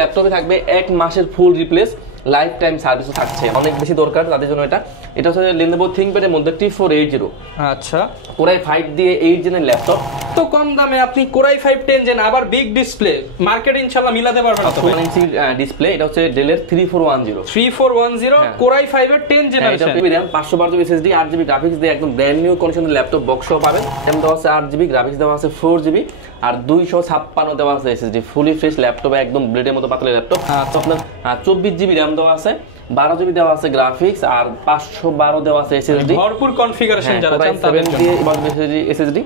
ল্যাপটপে থাকবে 1 মাসের ফুল রিপ্লেস, লাইফ টাইম সার্ভিসও থাকছে। অনেক বেশি দরকার তাদের জন্য এটা হচ্ছে Lenovo ThinkPad এর মধ্যে T480। আচ্ছা, Core i5 দিয়ে 8 জেনের ল্যাপটপ। তো কম দামে আপনি Core i5 10 জেন আবার বিগ ডিসপ্লে, মার্কেটে ইনশাআল্লাহ মিলাতে পারবেন না। 1 ইঞ্চি ডিসপ্লে, এটা হচ্ছে Dell এর 3410 Core i5 এর 10 জেনারেশন। এটা RAM 512 SSD 8GB গ্রাফিক্স দিয়ে একদম ব্র্যান্ড নিউ কন্ডিশনের ল্যাপটপ বক্স সহ পাবেন। RAM দেওয়া আছে 8GB, গ্রাফিক্স দেওয়া আছে 4GB আর 256 দেওয়া আছে SSD। ফুলি ফ্রেশ ল্যাপটপে একদম ব্লেডের মতো পাতলা ল্যাপটপ। তো আপনার 24GB RAM দেওয়া আছে, 12GB দেওয়া আছে গ্রাফিক্স আর 512 দেওয়া আছে SSD। ভরপুর কনফিগারেশন যারা চান তাদের জন্য। SSD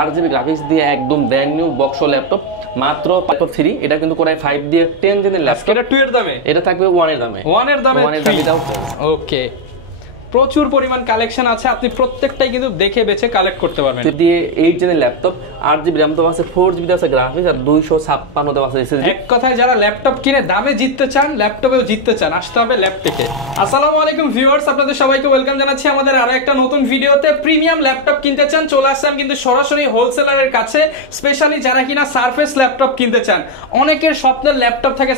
8GB গ্রাফিক্স দিয়ে একদম ব্র্যান্ড নিউ বক্স ল্যাপটপ মাত্র 5.3। এটা কিন্তু Core i5 দিয়ে 10 জেনের ল্যাপটপ। এটা 2 এর দামে, এটা থাকবে 1 এর দামে। 1 এর দামে ওকে। প্রচুর পরিমাণ কালেকশন আছে, আপনি প্রত্যেকটাই কিন্তু দেখে বেছে কালেক্ট করতে পারবেন। দিয়ে 8 জেনের ল্যাপটপ, 8GB RAM দেওয়া আছে, 4GB দেওয়া আছে গ্রাফিক্স আর 256 দেওয়া আছে SSD। এক কথায় যারা ল্যাপটপ কিনে দামে জিততে চান, ল্যাপটপেও জিততে চান, আসতে হবে ল্যাপটেকে। আসসালামু আলাইকুম ভিউয়ার্স, আপনাদের সবাইকে ওয়েলকাম জানাচ্ছি আমাদের আরো একটা নতুন ভিডিওতে। প্রিমিয়াম ল্যাপটপ কিনতে চান, চলে আসছেন কিন্তু সরাসরি হোলসেলারের কাছে। স্পেশালি যারা কিনা সারফেস ল্যাপটপ কিনতে চান, অনেকের স্বপ্নের ল্যাপটপ থাকে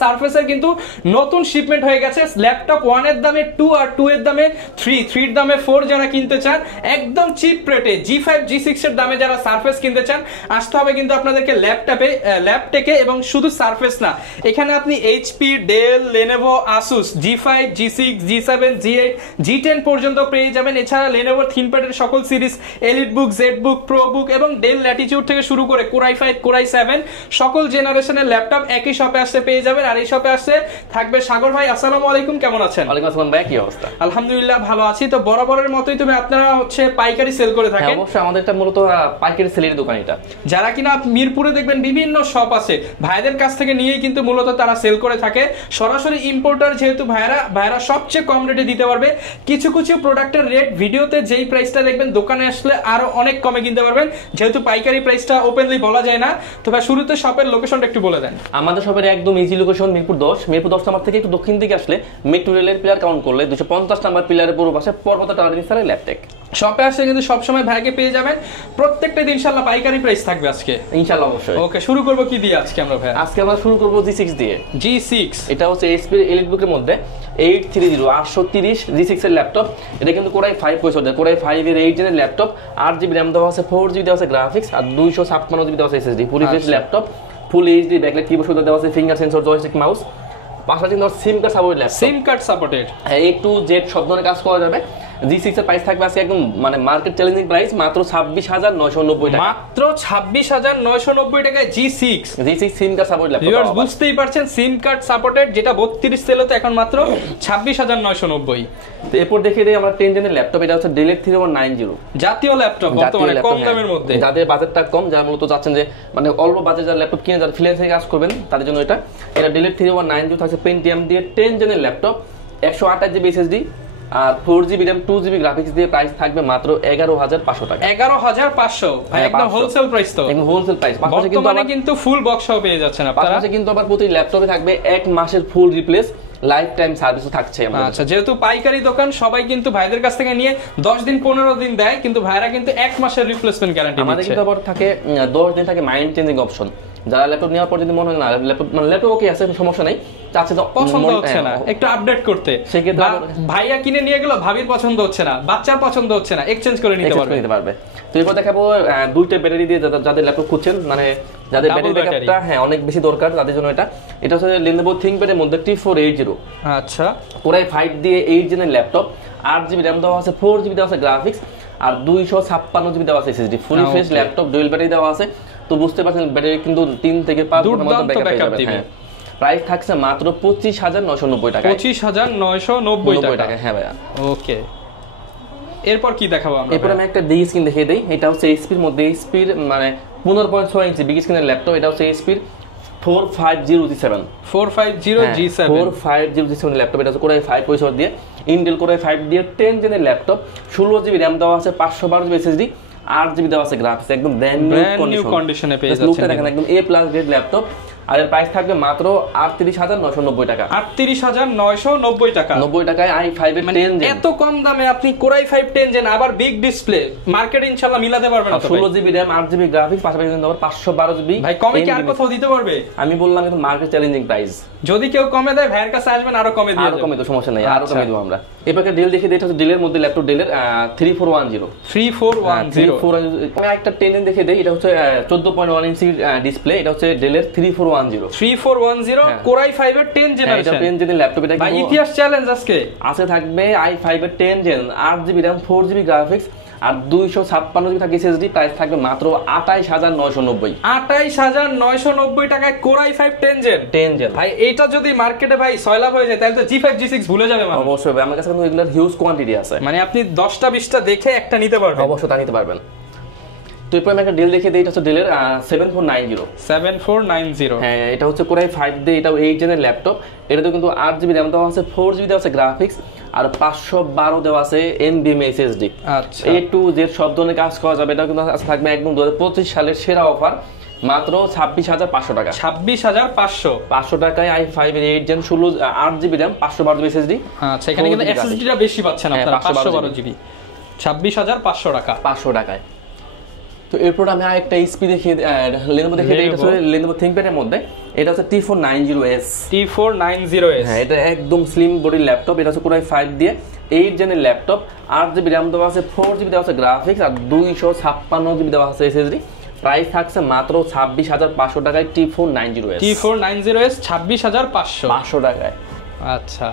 সারফেসের কিন্তু নতুন শিপমেন্ট হয়ে গেছে। ল্যাপটপ 1 এর দামে 2 আর 2 এর দামে 3, 3 এর দামে 4 যারা কিনতে চান, একদম চিপ রেটে G5 G6 এর দামে যারা সারফেস কিনতে চান, আসতে হবে কিন্তু আপনাদেরকে ল্যাপটেকে। এবং শুধু সারফেস না, এখানে আপনি HP, del, Lenovo, Asus G5 G6 G7 G8 G10 পর্যন্ত পেয়ে যাবেন। এছাড়া Lenovo ThinkPad এর সকল সিরিজ, EliteBook, ZBook, ProBook এবং Dell Latitude থেকে শুরু করে Core i5 Core i7 সকল জেনারেশনের ল্যাপটপ একই শপে আসতে পেয়ে যাবেন। আর এই শপে আসতে থাকবে সাগর ভাই। আসসালামু আলাইকুম, কেমন আছেন? ওয়ালাইকুম আসসালাম ভাই, কি অবস্থা? আলহামদুলিল্লাহ ভালো আছি। তো বরাবরের মতোই তুমি আপনারা হচ্ছে পাইকারি সেল করে থাকেন? অবশ্যই, আমাদের এটা মূলত পাইকারি সেলের দোকান। এটা যারা কিনা মিরপুরে দেখবেন বিভিন্ন শপ আছে, ভাইদের কাছ থেকে নিয়েই কিন্তু মূলত তারা সেল করে থাকে। সরাসরি ইম্পোর্টার যেহেতু ভাইরা সবচেয়ে কম রেটে দিতে পারবে। কিছু প্রোডাক্টের রেট ভিডিওতে যেই প্রাইসটা দেখবেন, দোকানে আসলে আরো অনেক কমে কিনতে পারবেন, যেহেতু পাইকারি প্রাইসটা ওপেনলি বলা যায় না। তো ভাই শুরুতে শপের লোকেশনটা একটু বলে দেন। আমাদের শপের একদম ইজি লোকেশন মিরপুর 10 নাম্বার থেকে একটু দক্ষিণ দিকে আসলে মেট্রো রেলের পিলার কাউন্ট করলে 250 নাম্বার পিলারের পুরো পাশে পর্বত টাওয়ার নিচে ল্যাপটেক। শপে আসলে কিন্তু সবসময় ভাইকে পেয়ে যাবেন। প্রত্যেকটা দিন ইনশাআল্লাহ পাইকারি প্রাইস থাকবে আজকে ইনশাআল্লাহ। অবশ্যই। ওকে, শুরু করব কি দিয়ে আজকে আমরা ভাই? আজকে আমরা শুরু করব G6 দিয়ে। G6 এটা হচ্ছে HP EliteBook এর মধ্যে 830 G6 এর ল্যাপটপ। এটা কিন্তু Core i5 processor, Core i5 এর 8 জেনের ল্যাপটপ। 8GB RAM দেওয়া আছে, 4GB দেওয়া আছে গ্রাফিক্স আর 256GB দেওয়া আছে SSD। ফুল ফ্রেশ ল্যাপটপ, ফুল HD ব্যাকলাইট কিবোর্ড সুবিধা দেওয়া আছে, ফিঙ্গার সেন্সর, জয়স্টিক মাউস, পাশাপাশি সিম card supported laptop. SIM card supported, A to Z সব ধরনের কাজ করা যাবে। G6 এর প্রাইস থাকবে আজকে একদম মানে মার্কেট চ্যালেঞ্জিং প্রাইস মাত্র 26990 টাকা। মাত্র 26990 টাকায় G6 সিম কার্ড সাপোর্ট ল্যাপটপ। ভিউয়ার্স বুঝতেই পারছেন, সিম কার্ড সাপোর্টেড, যেটা 32 সেল হতো এখন মাত্র 26990। তো এরপর দেখিয়ে দেই আমরা 10 জেনের ল্যাপটপ। এটা হচ্ছে Dell 3190 জাতীয় ল্যাপটপ, বর্তমানে কম দামের মধ্যে। যাদের বাজেটটা কম, যারা মূলত চাচ্ছেন যে মানে অল্প বাজেটে যারা ল্যাপটপ কিনে যারা ফ্রিল্যান্সিং কাজ করবেন, তাদের জন্য এটা Dell 3190 থাকছে Pentium দিয়ে 10 জেনের ল্যাপটপ, 128GB SSD আর 4GB RAM 2GB গ্রাফিক্স দিয়ে প্রাইস থাকবে মাত্র 11500 টাকা। 11500 ভাই, একদম হোলসেল প্রাইস। তো একদম হোলসেল প্রাইস। বর্তমানে কিন্তু ফুল বক্স সহ পেয়ে যাচ্ছেন আপনারা। পাশাপাশি কিন্তু আবার প্রতি ল্যাপটপে থাকবে 1 মাসের ফুল রিপ্লেস, লাইফ টাইম সার্ভিসও থাকছে আমাদের। আচ্ছা, যেহেতু পাইকারি দোকান, সবাই কিন্তু ভাইদের কাছ থেকে নিয়ে 10 দিন 15 দিন দেয়, কিন্তু ভাইরা কিন্তু 1 মাসের রিপ্লেসমেন্ট গ্যারান্টি দিচ্ছে। আমাদের কিন্তু আবার থাকে 10 দিন থাকে মাইন্ড চেঞ্জিং অপশন। যারা ল্যাপটপ নেওয়ার পর যদি মনে হয় না ল্যাপটপ ওকে আছে, সমস্যা নাই, চাচ্ছে তো পছন্দ হচ্ছে না একটু আপডেট করতে, সেক্ষেত্রে ভাইয়া কিনে নিয়ে গেল, ভাবির পছন্দ হচ্ছে না, বাচ্চার পছন্দ হচ্ছে না, এক্সচেঞ্জ করে নিতে পারবে। তো এরপর দেখাবো দুইটা ব্যাটারি দিয়ে যাদের ল্যাপটপ খুঁজছেন, মানে যাদের ব্যাটারি ব্যাকআপটা অনেক বেশি দরকার, তাদের জন্য এটা হচ্ছে Lenovo ThinkPad এর মধ্যে T480। আচ্ছা, Core i5 দিয়ে 8 জেনের ল্যাপটপ, 8GB RAM দেওয়া আছে, 4GB দেওয়া আছে গ্রাফিক্স আর 256GB দেওয়া আছে SSD। Full fresh laptop, dual battery দেওয়া আছে। তো বুঝতে পারছেন ব্যাটারি কিন্তু 3 থেকে 5 ঘন্টার মধ্যে ব্যাকআপ দিবে। প্রাইস থাকছে মাত্র 25990 টাকা। 25990 টাকা, হ্যাঁ ভাইয়া। ওকে, এরপর কি দেখাবো আমরা? এরপর আমি একটা ডি স্ক্রিন দেখিয়ে দেই। এটা হচ্ছে HP এর মধ্যে, HP এর মানে 15.6 ইঞ্চি বিগ স্ক্রিনের ল্যাপটপ। এটা হচ্ছে HP এর 450G7 ল্যাপটপ। এটা হচ্ছে Core i5 প্রসেসর দিয়ে, Intel Core i5 দিয়ে 10 জেনের ল্যাপটপ। 16GB RAM দেওয়া আছে, 512GB SSD, 8GB দেওয়া আছে গ্রাফিক্স, একদম ব্র্যান্ড নিউ কন্ডিশনে পেয়ে যাচ্ছেন। দেখেন একদম A+ গ্রেড ল্যাপটপ। আর এর প্রাইস থাকবে মাত্র ৩৮,৯৯০ টাকা। ৩৮,৯৯০ টাকা। 90 টাকায় i5 এর 10 জেন। এত কম দামে আপনি কোরাই 5 10 জেন আবার বিগ ডিসপ্লে, মার্কেট ইনশাআল্লাহ মিলাতে পারবেন না তো ভাই। 16 জিবি RAM 8 জিবি গ্রাফিক্স পাশাপাশি কিন্তু আবার 512 জিবি। ভাই কমে কি আর কোথাও দিতে পারবে? আমি বললাম কিন্তু মার্কেট চ্যালেঞ্জিং প্রাইস। যদি কেউ কমে দেয় ভাইয়ের কাছে আসবেন, আরো কমে দিয়ে আরো কমে তো সমস্যা নাই, আরো কমে দেব আমরা। এবারে ডিল দেখে দিই, এটা হচ্ছে ডিলের মধ্যে ল্যাপটপ ডিলের 3410 3410। আমি একটা 10 দেখে দেই, এটা হচ্ছে 14.1 ইঞ্চি ডিসপ্লে, এটা হচ্ছে ডেলের 3410 কোরাই 5 এর 10 জেনারেশন। এটা 10 জেনের ল্যাপটপ। এটা ভাই ইতিহাস চ্যালেঞ্জ আজকে আছে থাকবে i5 এর 10 gen 8 GB RAM 4 GB graphics আর 256 জিবি থাকে এসএসডি। প্রাইস থাকবে মাত্র 28990। 28990 টাকায় কোরাই 5 10 জেন। ভাই এটা যদি মার্কেটে ভাই 6 লাখ হয়ে যায় তাহলে তো G5 G6 ভুলে যাবে মানুষ। অবশ্যই ভাই, আমার কাছে কিন্তু এগুলোর হিউজ কোয়ান্টিটি আছে, মানে আপনি 10টা 20টা দেখে একটা নিতে পারবেন। অবশ্যই তা নিতে পারবেন। তো এরপর আমি একটা ডিল দেখে দিই, এটা হচ্ছে ডেলের 7490। হ্যাঁ, এটা হচ্ছে কোরাই 5 দিয়ে, এটাও 8 জেনের ল্যাপটপ। এটাতে কিন্তু 8 জিবি RAM দেওয়া আছে, 4 জিবি দেওয়া আছে গ্রাফিক্স আর 512 দেওয়া আছে NVMe SSD। আচ্ছা, A to Z সব ধরনের কাজ করা যাবে। এটা কিন্তু থাকবে একদম 2025 সালের সেরা অফার, মাত্র 26,500 টাকা। 26,500 টাকায় i5 এর 8 gen 8 GB RAM 512 GB SSD। আচ্ছা, এখানে কিন্তু SSD টা বেশি পাচ্ছেন আপনারা, 512 জিবি 26,500 টাকা। 500 টাকায়। তো এরপর আমি আরেকটা HP দেখে Lenovo দেখে দিই, এটা হচ্ছে Lenovo ThinkPad এর মধ্যে, এটা হচ্ছে T490S। হ্যাঁ, এটা একদম স্লিম বডির ল্যাপটপ। এটা হচ্ছে কোরাই 5 দিয়ে 8 জেনের ল্যাপটপ, 8 জিবি RAM দেওয়া আছে, 4 জিবি দেওয়া আছে গ্রাফিক্স আর 256 জিবি দেওয়া আছে SSD। প্রাইস থাকছে মাত্র 26,500 টাকায় T490S। 26,500 টাকায়। আচ্ছা,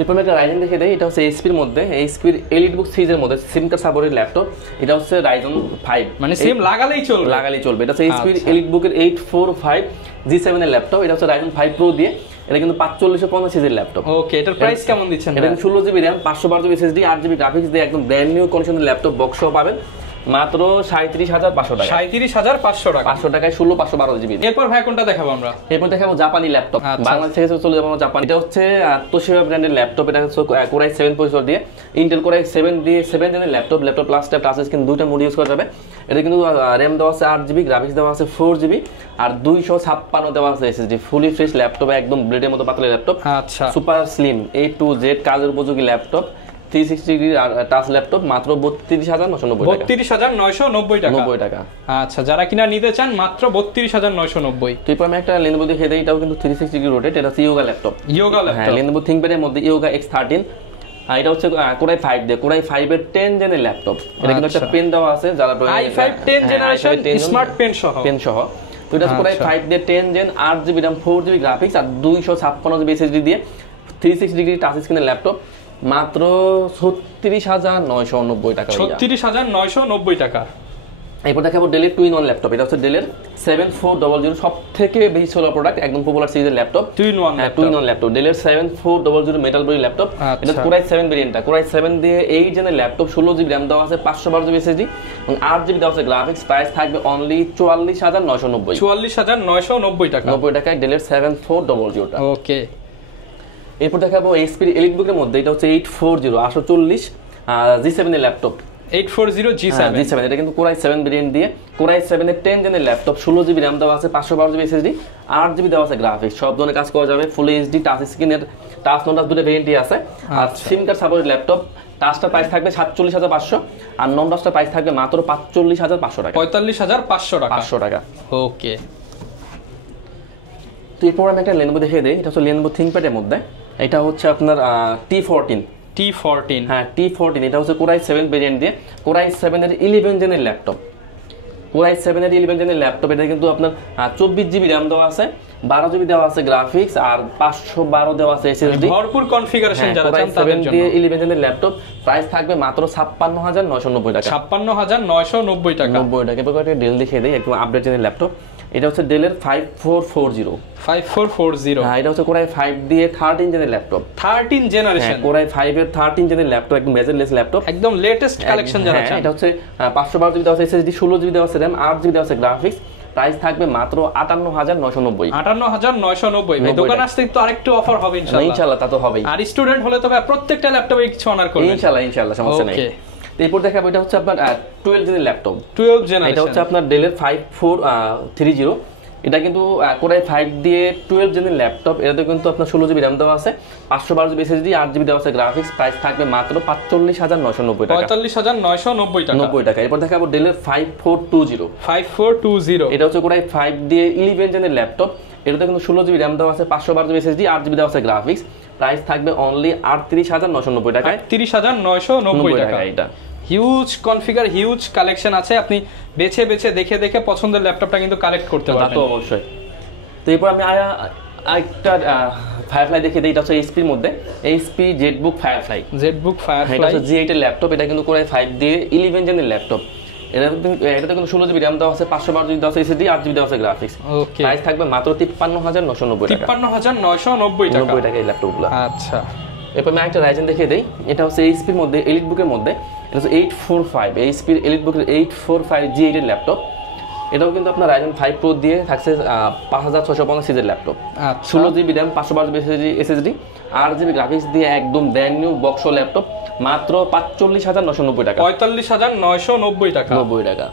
এরপর আমি একটা রাইজেন দেখে দেই, এটা হচ্ছে এইচপির মধ্যে, এইচপির এলিটবুক সিরিজের মধ্যে সিম কার্ড সাপোর্টেড ল্যাপটপ। এটা হচ্ছে রাইজন 5, মানে সিম লাগালেই চলবে। এটা হচ্ছে এইচপির এলিটবুকের 845 G7 এর ল্যাপটপ। এটা হচ্ছে রাইজন 5 প্রো দিয়ে, এটা কিন্তু 4550 সিরিজের ল্যাপটপ। ওকে, এটার প্রাইস কেমন দিচ্ছেন? এটা 16 GB RAM 512 GB SSD 8 GB graphics দিয়ে একদম ব্র্যান্ড নিউ কন্ডিশনের ল্যাপটপ বক্স সহ পাবেন মাত্র 37,500 টাকা। 37,500 টাকা। 500 টাকায় 512 জিবি। এরপর ভাই কোনটা দেখাবো আমরা? এরপর দেখাবো জাপানি ল্যাপটপ। বাংলাদেশ থেকে চলে যাবো জাপানি। এটা হচ্ছে তোশিবা ব্র্যান্ডের ল্যাপটপ। এটা হচ্ছে কোরাই 7 প্রসেসর দিয়ে, ইন্টেল কোরাই 7 দিয়ে 7 জেনের laptop plus tab touch screen দুইটা মোড ইউজ করা যাবে। এটা কিন্তু RAM দেওয়া আছে 8 জিবি, গ্রাফিক্স দেওয়া আছে 4 জিবি আর 256 দেওয়া আছে SSD। ফুলি ফ্রেশ ল্যাপটপ, একদম ব্লেডের মতো পাতলা ল্যাপটপ। আচ্ছা, super slim A to Z কাজের উপযোগী ল্যাপটপ, 360 ডিগ্রি টাচ ল্যাপটপ, মাত্র 32,990 টাকা। 32,990 টাকা। 90 টাকা। আচ্ছা, যারা কিনা নিতে চান মাত্র 32,990। তারপর আমি একটা Lenovo দেখে দেই, এটাও কিন্তু 360 ডিগ্রি রোটেট। এটা হচ্ছে ইয়োগা ল্যাপটপ। হ্যাঁ, Lenovo ThinkPad এর মধ্যে ইয়োগা X13। আর এটা হচ্ছে কোরাই 5 দিয়ে, কোরাই 5 এর 10 জেনের ল্যাপটপ। এটা কিন্তু একটা পেন দেওয়া আছে, যারা i5 10 জেনারেশন স্মার্ট পেন সহ। তো এটা কোরাই 5 দিয়ে 10 gen 8 GB RAM 4 GB graphics আর 256 জিবি SSD দিয়ে 360 ডিগ্রি টাচ স্ক্রিনের ল্যাপটপ, মাত্র 36,990 টাকা। 36,990 টাকা। এরপর দেখাবো ডেলের 2-in-1 ল্যাপটপ। এটা হচ্ছে ডেলের 7400, সবথেকে বেশি সেল প্রোডাক্ট, একদম পপুলার সিরিজের ল্যাপটপ। 2-in-1 ল্যাপটপ, ডেলের 7400 মেটাল বডি ল্যাপটপ। এটা কোরাই 7 ভেরিয়েন্টটা, কোরাই 7 দিয়ে 8 জেনের ল্যাপটপ, 16 জিবি RAM দেওয়া আছে, 512 জিবি SSD এবং 8 জিবি দেওয়া আছে গ্রাফিক্স। প্রাইস থাকবে অনলি 44,990। 44,990 টাকা। 90 টাকায় ডেলের 7400 টা। ওকে, এরপর দেখাবো এইচপির এলিটবুকের মধ্যে, এটা হচ্ছে 840 G7 এর ল্যাপটপ। 840 G7। এটা কিন্তু কোরাই 7 ভেরিয়েন্ট দিয়ে, কোরাই 7 এর 10 জেনের ল্যাপটপ, 16 জিবি RAM দেওয়া আছে, 512 জিবি SSD 8 জিবি দেওয়া আছে গ্রাফিক্স। সব ধরনের কাজ করা যাবে, ফুল এইচডি টাচ স্ক্রিনের, টাচ নন টাচ দুটো ভেরিয়েন্টই আছে। আর সিম কার্ড সাপোর্টেড ল্যাপটপ। টাচটা প্রাইস থাকবে 47,500 আর নন টাচটা প্রাইস থাকবে মাত্র 45,500 টাকা। 45,500 টাকা। 500 টাকা। ওকে, তো এরপর আমি একটা Lenovo দেখিয়ে দিই, এটা হচ্ছে Lenovo ThinkPad এর মধ্যে। এটা হচ্ছে আপনার T14। হ্যাঁ, T14। এটা হচ্ছে কোরাই 7 ভেরিয়েন্ট দিয়ে, কোরাই 7 এর 11 জেনের ল্যাপটপ। কোরাই 7 এর 11 জেনের ল্যাপটপ। এটা কিন্তু আপনার 24 জিবি RAM দেওয়া আছে, 12 জিবি দেওয়া আছে গ্রাফিক্স আর 512 দেওয়া আছে SSD। ভরপুর কনফিগারেশন যারা চান তাদের জন্য। 11 জেনের ল্যাপটপ, প্রাইস থাকবে মাত্র 56,990 টাকা। 56,990 টাকা। 90 টাকা। এবার একটা ডেল দেখিয়ে দেই, একদম আপডেট জেনের ল্যাপটপ। এটা হচ্ছে ডেলের 5440। হ্যাঁ, এটা হচ্ছে কোরাই 5 দিয়ে 13 জেনের ল্যাপটপ। 13 জেনারেশন। কোরাই 5 এর 13 জেনের ল্যাপটপ, একদম মেজারলেস ল্যাপটপ, একদম লেটেস্ট কালেকশন যারা চান। এটা হচ্ছে 512 জিবি দেওয়া আছে SSD, 16 জিবি দেওয়া আছে RAM, 8 জিবি দেওয়া আছে গ্রাফিক্স। প্রাইস থাকবে মাত্র 58,990। 58,990। ভাই দোকান আসতে তো আরেকটু অফার হবে ইনশাআল্লাহ। ইনশাআল্লাহ, তা তো হবেই। আর স্টুডেন্ট হলে তো ভাই প্রত্যেকটা ল্যাপটপে কিছু অনার করবেন ইনশাআল্লাহ, সমস্যা নেই। এরপর দেখাবো, এটা হচ্ছে আপনার 12 জেনের ল্যাপটপ। 12 জেনারেশন। এটা হচ্ছে আপনার ডেলের 5430। এটা কিন্তু কোরাই 5 দিয়ে 12 জেনের ল্যাপটপ, এটাতে কিন্তু আপনার 16 জিবি র্যাম দেওয়া আছে, 512 জিবি এসএসডি, 8 জিবি দেওয়া আছে গ্রাফিক্স। প্রাইস থাকবে মাত্র 45,990 টাকা। 45,990 টাকা। 90 টাকা। এরপর দেখাবো ডেলের 5420। এটা হচ্ছে কোরাই 5 দিয়ে 11 জেনের ল্যাপটপ, এটাতে কিন্তু 16 জিবি র্যাম দেওয়া আছে, 512 জিবি এসএসডি, 8 জিবি দেওয়া আছে গ্রাফিক্স। প্রাইস থাকবে অনলি 38,990 টাকায়। 38,990 টাকা। এটা হিউজ কনফিগার, হিউজ কালেকশন আছে, আপনি বেছে বেছে দেখে দেখে পছন্দের ল্যাপটপটা কিন্তু কালেক্ট করতে পারবেন। তো অবশ্যই। তো এরপর আমি আরেকটা ফায়ারফ্লাই দেখে দিই, এটা হচ্ছে এইচপির মধ্যে এইচপি জেটবুক ফায়ারফ্লাই। এটা হচ্ছে G8 এর ল্যাপটপ, এটা কিন্তু কোরাই 5 দিয়ে 11 জেনের ল্যাপটপ। এটাতে কিন্তু 16 জিবি র্যাম দেওয়া আছে, 512 জিবি দেওয়া আছে এসএসডি, 8 জিবি দেওয়া আছে গ্রাফিক্স। প্রাইস থাকবে মাত্র 53,990 টাকা। 53,990 টাকা। 90 টাকা এই ল্যাপটপগুলো। আচ্ছা, এরপর আমি একটা রাইজেন দেখিয়ে দেই, এটা হচ্ছে এইচপির মধ্যে এলিট বুকের মধ্যে, এটা হচ্ছে 845 এইচপির এলিট বুকের 845 G8 এর ল্যাপটপ। এটাও কিন্তু আপনার রাইজেন 5 প্রো দিয়ে থাকছে 5650 সিরিজের laptop. 16 GB RAM, 512 GB SSD, 8 GB graphics দিয়ে একদম ব্র্যান্ড নিউ বক্স ল্যাপটপ, মাত্র 45,990 টাকা। 45,990 টাকা। 90 টাকা।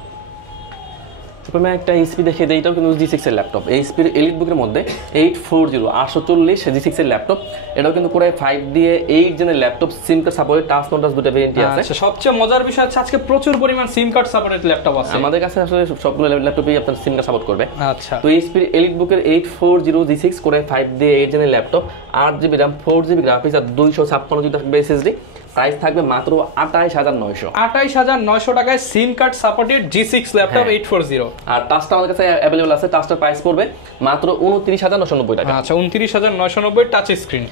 প্রথমে একটা এইচপি দেখিয়ে দেই, এটাও কিন্তু G6 এর ল্যাপটপ, এইচপির এলিট বুকের মধ্যে 840 G6 এর ল্যাপটপ। এটাও কিন্তু কোরাই 5 দিয়ে 8 জেনের laptop, SIM card supported, touch non touch দুটো ভেরিয়েন্টই আছে। আচ্ছা, সবচেয়ে মজার বিষয় হচ্ছে আজকে প্রচুর পরিমাণ সিম কার্ড সাপোর্টেড ল্যাপটপ আছে আমাদের কাছে। আসলে সবগুলো ল্যাপটপই আপনার সিম কার্ড সাপোর্ট করবে। আচ্ছা, তো এইচপির এলিট বুকের 840 G6 কোরাই 5 দিয়ে 8 জেনের laptop, 8 GB RAM, 4 GB graphics আর 256 জিবি থাকবে এসএসডি। প্রাইস থাকবে মাত্র 28,900। 28,900 টাকায় SIM card supported G6 laptop 840। আর টাচটা আমাদের কাছে अवेलेबल আছে, টাচটার প্রাইস পড়বে মাত্র 29,990 টাকা। আচ্ছা, 29,990 টাচ স্ক্রিন।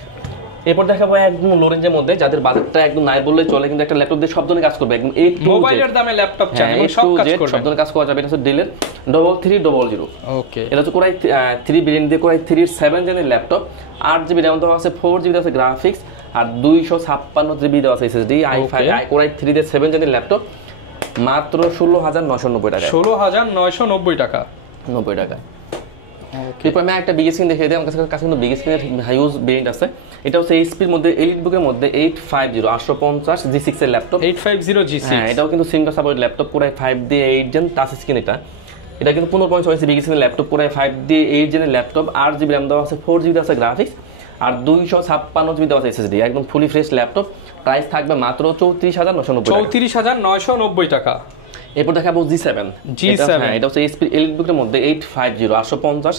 এরপর দেখাবো একদম লো রেঞ্জের মধ্যে, যাদের বাজেটটা একদম নাই বললেই চলে, কিন্তু একটা ল্যাপটপ দিয়ে সব ধরনের কাজ করবে, একদম মোবাইলের দামে ল্যাপটপ চাই এবং সব কাজ করবে, সব ধরনের কাজ করা যাবে। এটা হচ্ছে ডেলের 3300। ওকে, এটা হচ্ছে কোরাই 3 ভেরিয়েন্ট দিয়ে কোরাই 3 7 জেনের ল্যাপটপ, 8 জিবি র্যাম দেওয়া আছে, 4 জিবি দেওয়া আছে গ্রাফিক্স আর 256 জিবি দেওয়া আছে এসএসডি। কোরাই 3 দিয়ে 7 জেনের ল্যাপটপ, মাত্র 16,990 টাকা। 16,990 টাকা। 90 টাকা। এরপর আমি একটা বিগ স্ক্রিন দেখিয়ে দিই, আমার কাছে কিন্তু বিগ স্ক্রিনের হিউজ ভেরিয়েন্ট আছে। এটা হচ্ছে এইচপির মধ্যে এলিট বুকের মধ্যে 850 G6 এর ল্যাপটপ। 850 G6, হ্যাঁ, এটাও কিন্তু সিম কার্ড সাপোর্টেড ল্যাপটপ, কোরাই 5 দিয়ে 8 জেন টাচ স্ক্রিন। এটা কিন্তু 15.6 ইঞ্চি বিগ স্ক্রিনের ল্যাপটপ, কোরাই 5 দিয়ে 8 জেনের ল্যাপটপ, 8 জিবি র্যাম দেওয়া আছে, 4 জিবি দেওয়া আছে গ্রাফিক্স আর 256 জিবি দেওয়া আছে এসএসডি, একদম ফুলি ফ্রেশ ল্যাপটপ। প্রাইস থাকবে মাত্র 34,990 টাকা। 34,990 টাকা। এরপর দেখাবো G7। হ্যাঁ, এটা হচ্ছে এইচপি এলিট বুকের মধ্যে 850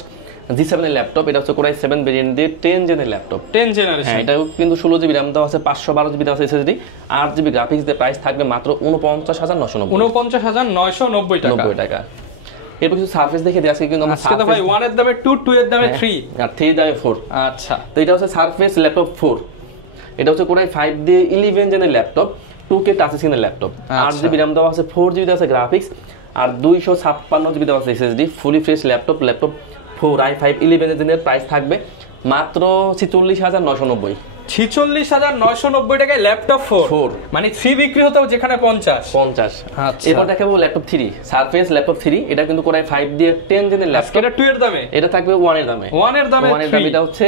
G7 এর ল্যাপটপ। এটা হচ্ছে কোরাই 7 ভেরিয়েন্ট দিয়ে 10 জেনের ল্যাপটপ, 10 জেনারেশন। হ্যাঁ, এটাও কিন্তু 16 জিবি র্যাম দেওয়া আছে, 512 জিবি দেওয়া আছে এসএসডি, 8 জিবি গ্রাফিক্স দিয়ে প্রাইস থাকবে মাত্র 49,990 টাকা। 90 টাকা। এরপর কিছু সারফেস দেখে দিই আজকে, কিন্তু আজকে তো ভাই 1 এর দামে 2, 2 এর দামে 3 আর 3 এর দামে 4। আচ্ছা, তো এটা হচ্ছে সারফেস ল্যাপটপ 4। এটা হচ্ছে কোরাই 5 দিয়ে 11 জেনের ল্যাপটপ, 2K টাচ স্ক্রিনের ল্যাপটপ, 8 জিবি র্যাম দেওয়া আছে, 4 জিবি দেওয়া আছে গ্রাফিক্স আর 256 জিবি দেওয়া আছে SSD, fully fresh laptop 4 i5 11 জেনের। প্রাইস থাকবে মাত্র 46,990। 46,990 টাকায় ল্যাপটপ 4, মানে 3 বিক্রি হতো যেখানে 50। আচ্ছা, এরপর দেখাবো ল্যাপটপ 3 সারফেস ল্যাপটপ 3। এটা কিন্তু কোরাই 5 দিয়ে 10 জেনের ল্যাপটপ, এটা 2 এর দামে, এটা থাকবে 1 এর দামে। 1 এর দামে এটা হচ্ছে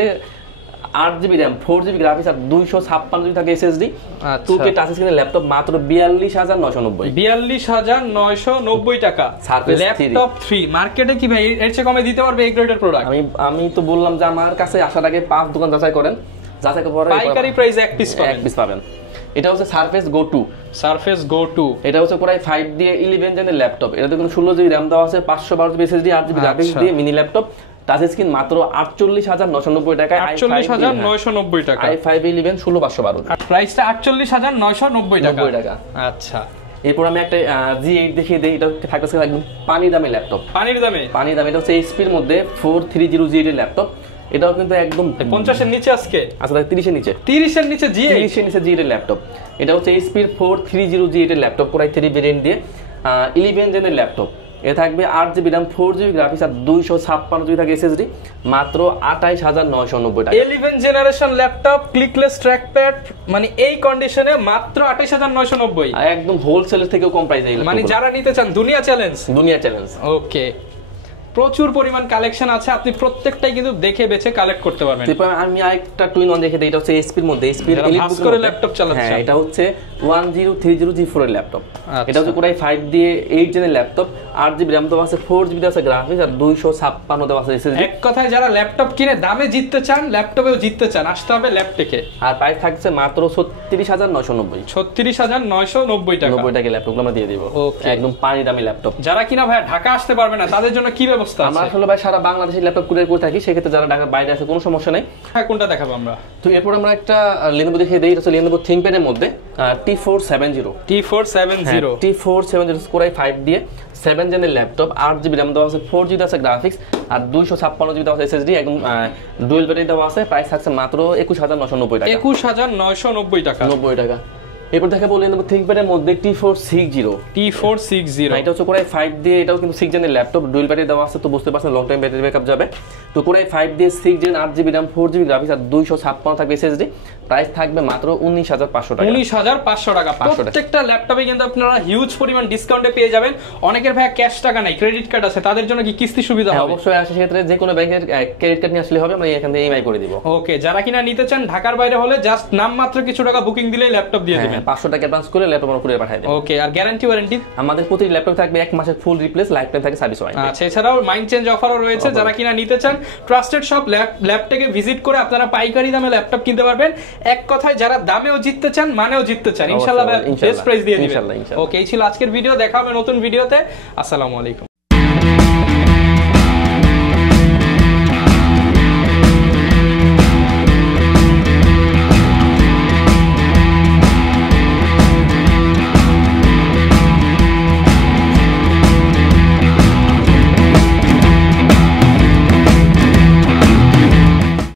8 জিবি র্যাম, 4 জিবি গ্রাফিক্স আর 256 জিবি থাকে এসএসডি, 2K টাচ স্ক্রিনের ল্যাপটপ, মাত্র 42,990। 42,990 টাকা ল্যাপটপ 3। মার্কেটে কি ভাই এর চেয়ে কমে দিতে পারবে এই গ্রেডের প্রোডাক্ট? আমি তো বললাম যে আমার কাছে আসার আগে 5 দোকান যাচাই করেন, যাচাই করে পাইকারি প্রাইস 1 পিস পাবেন। এটা হচ্ছে সারফেস গো 2। এটা হচ্ছে কোরাই 5 দিয়ে 11 জেনের ল্যাপটপ। এটাতে কিন্তু 16 জিবি র্যাম দেওয়া আছে, 512 জিবি এসএসডি, 8 জিবি গ্রাফিক্স দিয়ে মিনি ল্যাপটপ, টাচ স্ক্রিন, মাত্র 48,990 টাকা। 48,990 টাকা। i5 11 16512, আর প্রাইসটা 48,990 টাকা। আচ্ছা, এরপর আমি একটা G8 দেখিয়ে দেই। এটা থাকতেছে একদম পানি দামে ল্যাপটপ, পানির দামে। এটা হচ্ছে এইচপির মধ্যে 430 G8 এর ল্যাপটপ। এটাও কিন্তু একদম 50 এর নিচে আজকে, আচ্ছা 30 এর নিচে, 30 এর নিচে G8 এর ল্যাপটপ। এটা হচ্ছে এইচপির 430 G8 এর ল্যাপটপ, কোরাই 3 ভেরিয়েন্ট দিয়ে 11 জেনের ল্যাপটপ। এটা থাকবে 8 জিবি র্যাম, 4 জিবি গ্রাফিক্স আর 256 জিবি থাকে এসএসডি, মাত্র 28,990 টাকা। 11 জেনারেশন ল্যাপটপ, ক্লিকলেস ট্র্যাকপ্যাড, মানে এই কন্ডিশনে মাত্র 28,990, একদম হোলসেলের থেকেও কম প্রাইসে। মানে যারা নিতে চান দুনিয়া চ্যালেঞ্জ। ওকে। প্রচুর পরিমাণ কালেকশন আছে, আপনি প্রত্যেকটাই কিন্তু দেখে বেছে কালেক্ট করতে পারবেন। তারপর আমি আরেকটা টুইন অন দেখে দিই, এটা হচ্ছে এসপির মধ্যে, এসপির ভাস করে ল্যাপটপ চালাচ্ছে। হ্যাঁ, এটা হচ্ছে 1030G4 এর ল্যাপটপ। এটা হচ্ছে কোরাই 5 দিয়ে 8 জেনের ল্যাপটপ, 8GB RAM দেওয়া আছে, 4GB দেওয়া আছে গ্রাফিক্স, আর 256 দেওয়া আছে SSD। এক কথায় যারা ল্যাপটপ কিনে দামে জিততে চান, ল্যাপটপেও জিততে চান, আসতে হবে ল্যাপটেকে। আর প্রাইস থাকছে মাত্র 36990। 36990 টাকা। 90 টাকা ল্যাপটপ আমরা দিয়ে দিব, একদম পানি দামি ল্যাপটপ। যারা কিনা ভাই ঢাকা আসতে পারবে না তাদের জন্য কি ব্যবস্থা আছে? আমরা আসলে ভাই সারা বাংলাদেশে ল্যাপটপ কুরিয়ার করে থাকি, সেক্ষেত্রে যারা ঢাকার বাইরে আছে কোনো সমস্যা নেই। হ্যাঁ, কোনটা দেখাবো আমরা? তো এরপর আমরা একটা Lenovo দেখিয়ে দিই, এটা হচ্ছে Lenovo ThinkPad এর মধ্যে T470। T470 কোরাই 5 দিয়ে 7 জেনের ল্যাপটপ, 8GB RAM দেওয়া আছে, 4GB আছে গ্রাফিক্স, আর 256GB দেওয়া আছে SSD, একদম ডুয়াল ব্যাটারি দেওয়া আছে। প্রাইস থাকছে মাত্র 21990 টাকা। 21990 টাকা। 90 টাকা। এরপর দেখাবো Lenovo ThinkPad এর মধ্যে T460। এটা হচ্ছে কোরাই 5 দিয়ে, এটাও কিন্তু 6 জেনের ল্যাপটপ, ডুয়াল ব্যাটারি দেওয়া আছে, তো বুঝতে পারছেন লং টাইম ব্যাটারি ব্যাকআপ যাবে। তো কোরাই 5 দিয়ে 6 gen, 8GB RAM, 4GB graphics, আর 256 থাকবে SSD। প্রাইস থাকবে মাত্র 19500 টাকা। 19500 টাকা। প্রত্যেকটা ল্যাপটপে কিন্তু আপনারা হিউজ পরিমাণ ডিসকাউন্টে পেয়ে যাবেন। অনেকের ভাই ক্যাশ টাকা নাই, ক্রেডিট কার্ড আছে, তাদের জন্য কি কিস্তি সুবিধা হবে? অবশ্যই আছে, সেক্ষেত্রে যে কোনো ব্যাংকের ক্রেডিট কার্ড নিয়ে আসলে হবে, আমরা এখান থেকে ইএমআই করে দিব। ওকে, যারা কিনা নিতে চান ঢাকার বাইরে হলে জাস্ট নামমাত্র কিছু টাকা বুকিং দিলেই ল্যাপটপ দিয়ে দিবেন। 500 টাকা অ্যাডভান্স করে ল্যাপটপ আমরা কুরিয়ার পাঠিয়ে দেব। ওকে, আর গ্যারান্টি ওয়ারেন্টি? আমাদের প্রতি ল্যাপটপ থাকবে 1 মাসের ফুল রিপ্লেস, লাইফ টাইম থাকে সার্ভিস ওয়ারেন্টি। আচ্ছা, এছাড়াও মাইন্ড চেঞ্জ অফারও রয়েছে। যারা কিনা নিতে চান ট্রাস্টেড শপ ল্যাপটপে ভিজিট করে আপনারা পাইকারি দামে ল্যাপটপ কিনতে পারবেন। এক কথায় যারা দামেও জিততে চান, মানেও জিততে চান, ইনশাআল্লাহ বেস্ট প্রাইস দিয়ে দিবেন। ওকে, এই ছিল আজকের ভিডিও, দেখা হবে নতুন ভিডিওতে। আসসালামু আলাইকুম।